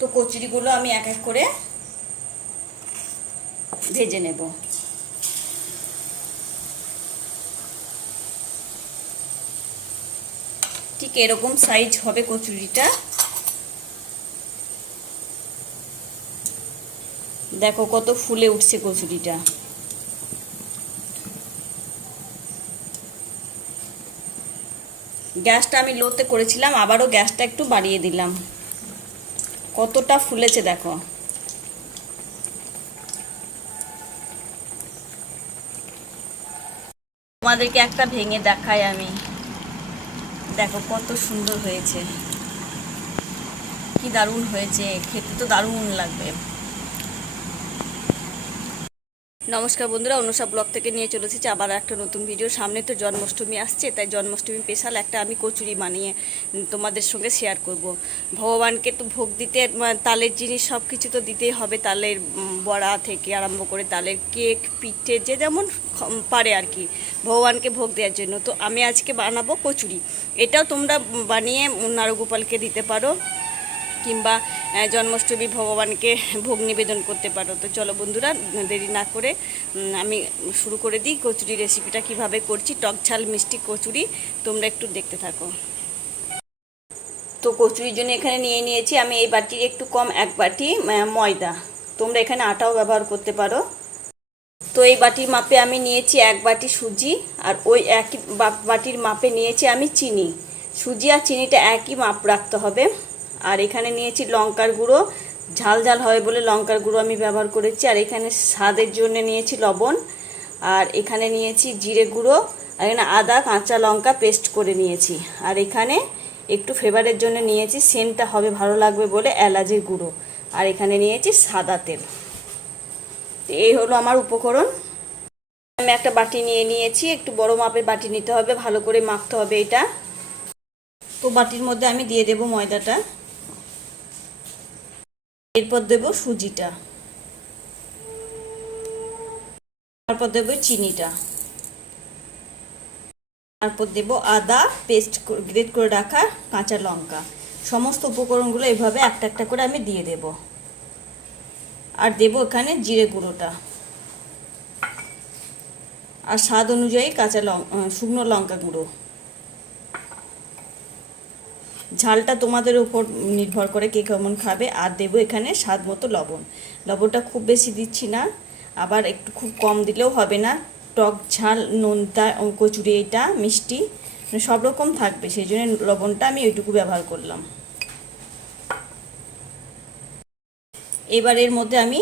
তো কচুরিগুলো আমি এক এক করে ভেজে নেব। ঠিক এরকম সাইজ হবে কচুরিটা। দেখো কত ফুলে উঠছে কচুরিটা। গ্যাসটা আমি লোতে করেছিলাম, আবারও গ্যাসটা একটু বাড়িয়ে দিলাম। কতটা ফুলেছে দেখো। তোমাদেরকে একটা ভেঙে দেখাই আমি। দেখো কত সুন্দর হয়েছে, কি দারুণ হয়েছে, খেতে তো দারুণ লাগবে। নমস্কার বন্ধুরা, অনুষা ব্লগ থেকে নিয়ে চলে এসেছি আবার একটা নতুন ভিডিও। সামনে তো জন্মাষ্টমী আসছে, তাই জন্মাষ্টমী স্পেশাল একটা আমি কচুরি বানিয়ে তোমাদের সঙ্গে শেয়ার করব। ভগবানকে তো ভোগ দিতে তালের জিনিস সব কিছু তো দিতেই হবে, তালের বড়া থেকে আরম্ভ করে তালের কেক, পিঠে, যে যেমন পারে আর কি ভগবানকে ভোগ দেওয়ার জন্য। তো আমি আজকে বানাবো কচুরি। এটাও তোমরা বানিয়ে নারগোপালকে দিতে পারো, কিংবা জন্মাষ্টমী ভগবানকে ভোগ নিবেদন করতে পারো। তো চলো বন্ধুরা, দেরি না করে আমি শুরু করে দিই কচুরি রেসিপিটা কিভাবে করছি। টক ঝাল মিষ্টি কচুরি, তোমরা একটু দেখতে থাকো। তো কচুরির জন্য এখানে নিয়ে নিয়েছি আমি এই বাটির একটু কম 1 বাটি ময়দা। তোমরা এখানে আটাও ব্যবহার করতে পারো। তো এই বাটির মাপে আমি নিয়েছি 1 বাটি সুজি, আর ওই একই বাটির মাপে নিয়েছি আমি চিনি। সুজি আর চিনিটা একই মাপ রাখতে হবে। আর এখানে নিয়েছি লঙ্কার গুঁড়ো, ঝাল ঝাল হবে বলে লঙ্কার গুঁড়ো আমি ব্যবহার করেছি। আর এখানে স্বাদের জন্য নিয়েছি লবণ, আর এখানে নিয়েছি জিরে গুঁড়ো, আর এখানে আদা কাঁচা লঙ্কা পেস্ট করে নিয়েছি। আর এখানে একটু ফ্লেভারের জন্য নিয়েছি, সেন্টটা হবে ভালো লাগবে বলে এলাচের গুঁড়ো। আর এখানে নিয়েছি সাদা তেল। এই হলো আমার উপকরণ। আমি একটা বাটি নিয়ে নিয়েছি, একটু বড় মাপের বাটি নিতে হবে, ভালো করে মাখতে হবে এটা। তো বাটির মধ্যে আমি দিয়ে দেব ময়দাটা, এরপর দেব সুজিটা, তারপর দেব চিনিটা, তারপর দেব আদা পেস্ট গ্রেট করে রাখা কাঁচা লঙ্কা। সমস্ত উপকরণগুলো এভাবে একটা একটা করে আমি দিয়ে দেব। আর দেব এখানে জিরে গুঁড়োটা, আর স্বাদ অনুযায়ী শুকনো লঙ্কা গুঁড়ো। ঝালটা তোমাদের উপর নির্ভর করে কে কেমন খাবে। আর দেবো এখানে স্বাদ মতো লবণ। লবণটা খুব বেশি দিচ্ছি না, আবার একটু খুব কম দিলেও হবে না। টক ঝাল নোনতা কচুরি এটা মিষ্টি সব রকম থাকবে, সেই জন্য লবণটা আমি ওইটুকু ব্যবহার করলাম। এবার এর মধ্যে আমি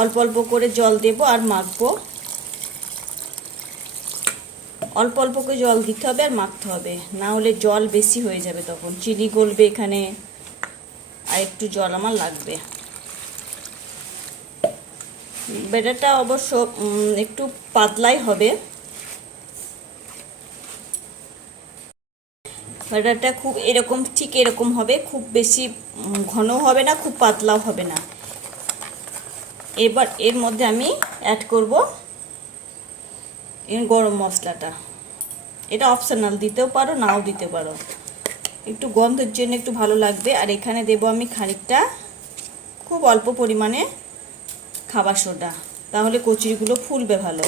অল্প অল্প করে জল দেব আর মাখবো। অল্প অল্প করে জল দিতে হবে আর মাখতে হবে, না হলে জল বেশি হয়ে যাবে, তখন চিনি গলবে এখানে, আর একটু জল আমার লাগবে। ব্যাটারটা অবশ্য একটু পাতলাই হবে। ব্যাটারটা খুব এরকম ঠিক এরকম হবে, খুব বেশি ঘনও হবে না, খুব পাতলাও হবে না। এবার এর মধ্যে আমি অ্যাড করব গরম মশলাটা। এটা অপশনাল, দিতেও পারো নাও দিতে পারো, একটু গন্ধের জন্য একটু ভালো লাগবে। আর এখানে দেব আমি খানিকটা খুব অল্প পরিমাণে খাবার সোডা, তাহলে কচুরিগুলো ফুলবে ভালো।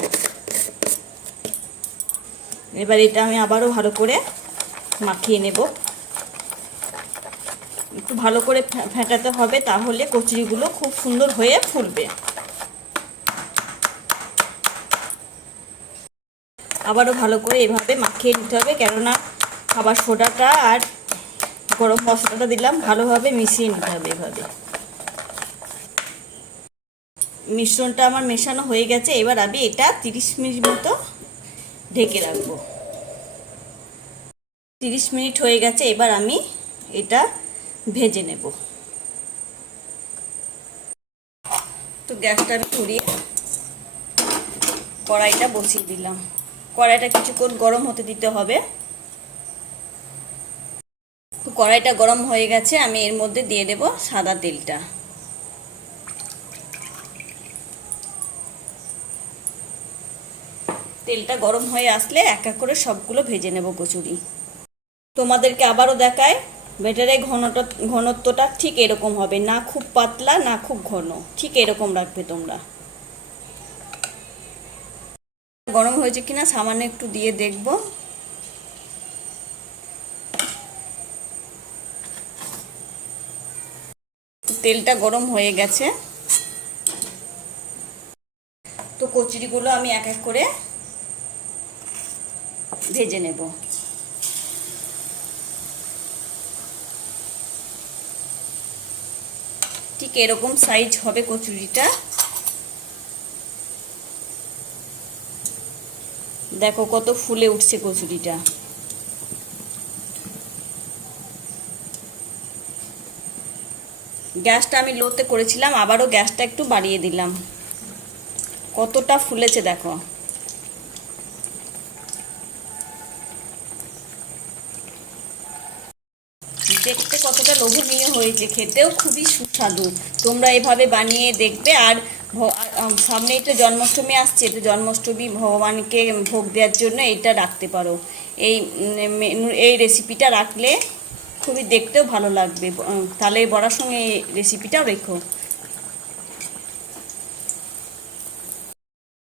এবার এটা আমি আবারও ভালো করে মাখিয়ে নেব। একটু ভালো করে ফেটাতে হবে, তাহলে কচুরিগুলো খুব সুন্দর হয়ে ফুলবে। আবারও ভালো করে এভাবে মাখিয়ে নিতে হবে, কেননা খাবার সোডাটা আর গরম মশলাটা দিলাম, ভালোভাবে মিশিয়ে নিতে হবে। এভাবে মিশ্রণটা আমার মেশানো হয়ে গেছে। এবার আমি এটা 30 মিনিট মতো ঢেকে রাখবো। 30 মিনিট হয়ে গেছে, এবার আমি এটা ভেজে নেব। তো গ্যাসটা আমি ধরিয়ে কড়াইটা বসিয়ে দিলাম। কড়াইটা কিছুক্ষণ গরম হতে দিতে হবে। তো কড়াইটা গরম হয়ে গেছে, আমি এর মধ্যে দিয়ে দেব সাদা তেলটা। তেলটা গরম হয়ে আসলে এক এক করে সবগুলো ভেজে নেব কচুরি। তোমাদেরকে আবারও দেখায়, ব্যাটারের ঘনত্বটা ঠিক এরকম হবে, না খুব পাতলা না খুব ঘন, ঠিক এরকম রাখবে তোমরা। গরম হয়েছে কিনা সামান্য একটু দিয়ে দেখব। তেলটা গরম হয়ে গেছে, তো কচুরিগুলো আমি এক এক করে ভেজে নেব। ঠিক এরকম সাইজ হবে কচুরিটা। দেখো কত ফুলে উঠছে কচুরিটা। গ্যাসটা আমি লোতে করেছিলাম, আবারও গ্যাসটা একটু বাড়িয়ে দিলাম। কতটা ফুলেছে দেখো। দেখতে কতটা লোভনীয় হয়েছে, খেতেও খুবই সুস্বাদু। তোমরা এভাবে বানিয়ে দেখবে। আর সামনেই তো জন্মাষ্টমী আসছে, তো জন্মাষ্টমী ভগবানকে ভোগ দেওয়ার জন্য এটা রাখতে পারো। এই রেসিপিটা রাখলে খুবই দেখতেও ভালো লাগবে। তাহলে বড়ার সঙ্গে এই রেসিপিটাও রেখো।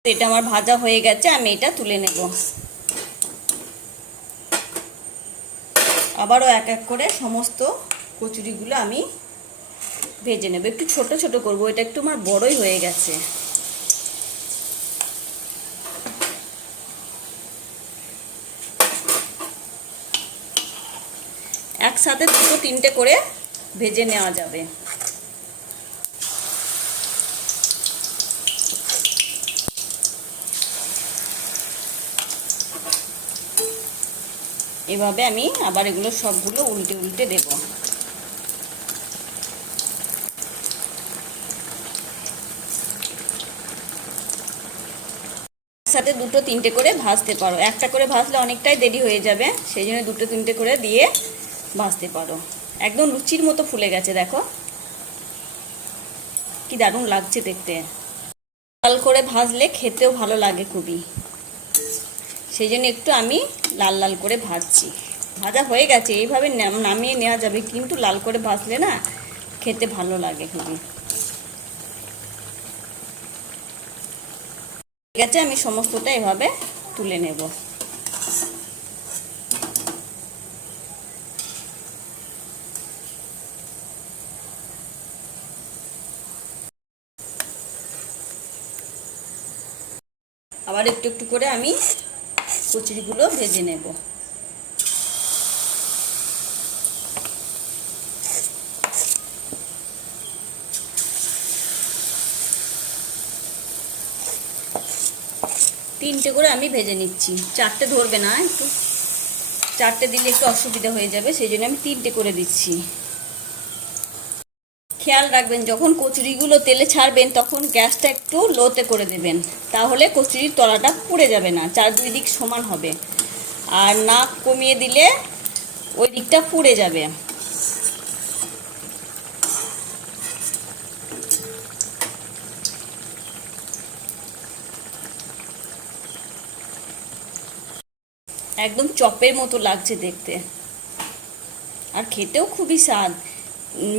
এটা আমার ভাজা হয়ে গেছে, আমি এটা তুলে নেব। আবারও এক এক করে সমস্ত কচুরিগুলো আমি ভেজে নেব। একটু ছোট ছোট করব, এটা একটু আমার বড়ই হয়ে গেছে। একসাথে দুটো তিনটে করে ভেজে নেওয়া যাবে। এভাবে আমি আবার এগুলো সবগুলো উল্টে উল্টে দেব। সাথে দুটো তিনটে করে ভাজতে পারো। একটা করে ভাজলে অনেকটাই দেরি হয়ে যাবে, সেই জন্য দুটো তিনটে করে দিয়ে ভাজতে পারো। একদম লুচির মতো ফুলে গেছে, দেখো কি দারুণ লাগছে দেখতে। লাল করে ভাজলে খেতেও ভালো লাগে খুবই, সেই জন্য একটু আমি লাল লাল করে ভাজছি। ভাজা হয়ে গেছে, এইভাবে নামিয়ে নেওয়া যাবে, কিন্তু লাল করে ভাজলে না খেতে ভালো লাগে খুবই। ঠিক আছে, আমি সমস্তটা এভাবে তুলে নেব। আবার একটু একটু করে আমি কচুরিগুলো ভেজে নেব। তিনটে করে আমি ভেজে নিচ্ছি, চারটে ধরবে না, একটু চারটে দিলে একটু অসুবিধা হয়ে যাবে, সেই জন্য আমি তিনটে করে দিচ্ছি। খেয়াল রাখবেন যখন কচুরিগুলো তেলে ছাড়বেন তখন গ্যাসটা একটু লোতে করে দেবেন, তাহলে কচুরির তলাটা পুড়ে যাবে না, দুই দিক সমান হবে। আর না কমিয়ে দিলে ওই দিকটা পুড়ে যাবে। একদম চপের মতো লাগছে দেখতে, আর খেতেও খুবই স্বাদ।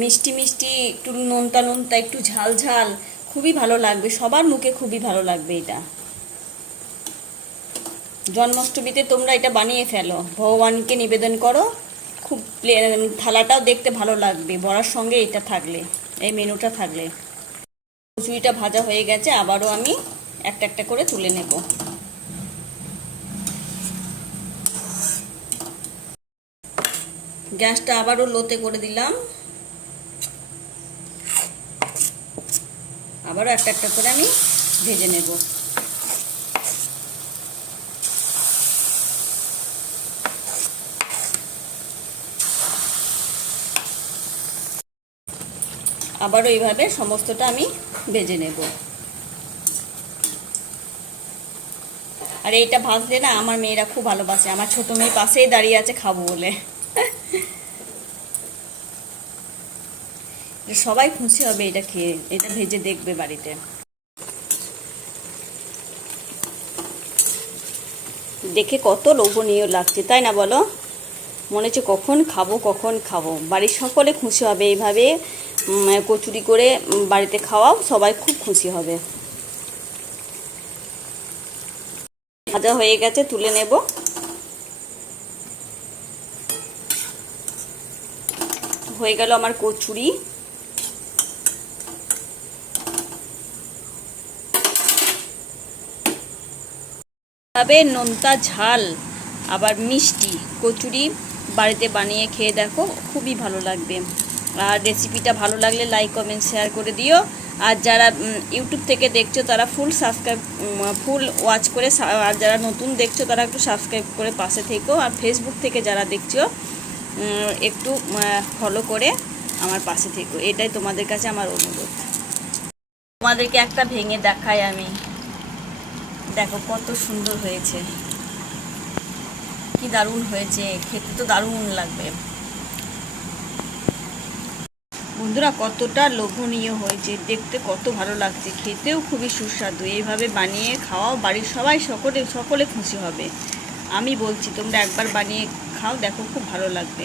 মিষ্টি মিষ্টি, একটু নোনতা নোনতা, একটু ঝাল ঝাল, খুবই ভালো লাগবে, সবার মুখে খুবই ভালো লাগবে এটা। জন্মাষ্টমীতে তোমরা এটা বানিয়ে ফেলো, ভগবানকে নিবেদন করো। খুব থালাটাও দেখতে ভালো লাগবে বড়ার সঙ্গে এটা থাকলে, এই মেনুটা থাকলে। কচুরিটা ভাজা হয়ে গেছে, আবারও আমি একটা একটা করে তুলে নেব। গ্যাসটা আবারও লোতে করে দিলাম। আবারও একটা একটা করে আমি ভেজে নেব। আবারও এইভাবে সমস্তটা আমি ভেজে নেব। আর এইটা ভাজলে না আমার মেয়েরা খুব ভালোবাসে, আমার ছোট মেয়ে পাশেই দাঁড়িয়ে আছে খাবো বলে। সবাই খুশি হবে এটা খেয়ে, এটা ভেজে দেখবে বাড়িতে। দেখে কত লোভনীয় লাগছে, তাই না বলো? মনে হচ্ছে কখন খাবো। বাড়ির সকলে খুশি হবে এইভাবে কচুরি করে বাড়িতে খাওয়াও, সবাই খুব খুশি হবে। ভাজা হয়ে গেছে, তুলে নেব। হয়ে গেল আমার কচুরি। তবে নোনতা ঝাল আবার মিষ্টি কচুরি বাড়িতে বানিয়ে খেয়ে দেখো, খুবই ভালো লাগবে। আর রেসিপিটা ভালো লাগলে লাইক কমেন্ট শেয়ার করে দিও। আর যারা ইউটিউব থেকে দেখছো তারা ফুল ওয়াচ করে, আর যারা নতুন দেখছো তারা একটু সাবস্ক্রাইব করে পাশে থেকো। আর ফেসবুক থেকে যারা দেখছো একটু ফলো করে আমার পাশে থেকো, এটাই তোমাদের কাছে আমার অনুরোধ। তোমাদেরকে একটা ভেঙে দেখাই আমি, দেখো কত সুন্দর হয়েছে, কি দারুণ হয়েছে, খেতে তো দারুণ লাগবে। বন্ধুরা কতটা লোভনীয় হয়েছে, দেখতে কত ভালো লাগছে, খেতেও খুবই সুস্বাদু। এইভাবে বানিয়ে খাওয়াও, বাড়ির সবাই সকলে খুশি হবে। আমি বলছি তোমরা একবার বানিয়ে খাও, দেখো খুব ভালো লাগবে।